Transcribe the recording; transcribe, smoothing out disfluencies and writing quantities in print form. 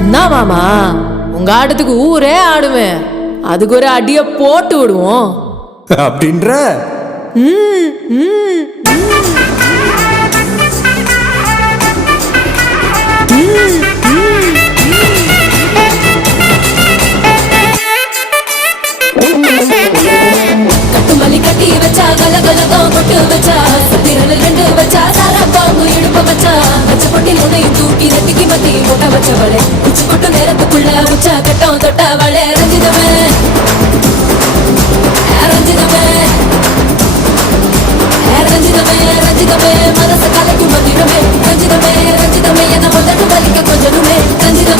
என்ன மாமா, உங்க ஆட்டத்துக்கு ஊரே ஆடுமே, அதுக்கு ஒரு அடிய போட்டு விடுவோம் அப்படின்ற. கட்டுமல்லி கட்டி வச்சா கலகலகம் கொட்டு வச்சா சத்திரல் ரெண்டு வச்சா சாரா பாம்பு இடுப்ப வச்சா வச்ச பொட்டில் உன்னையும் தூக்கி நெத்திக்கு மத்தி கொட்ட வச்சவளே உச்சி கொட்டு நேரத்துக்குள்ள உச்சா கட்டம் தொட்டவளே ரஞ்சிதமே ரஞ்சிதமே ரஞ்சிதமே ரஞ்சிதமே மனச கலைக்கும் மந்திரமே ரஞ்சிதமே ரஞ்சிதமே என முதட்டு வலிக்க கொஞ்சமே ரஞ்சிதமே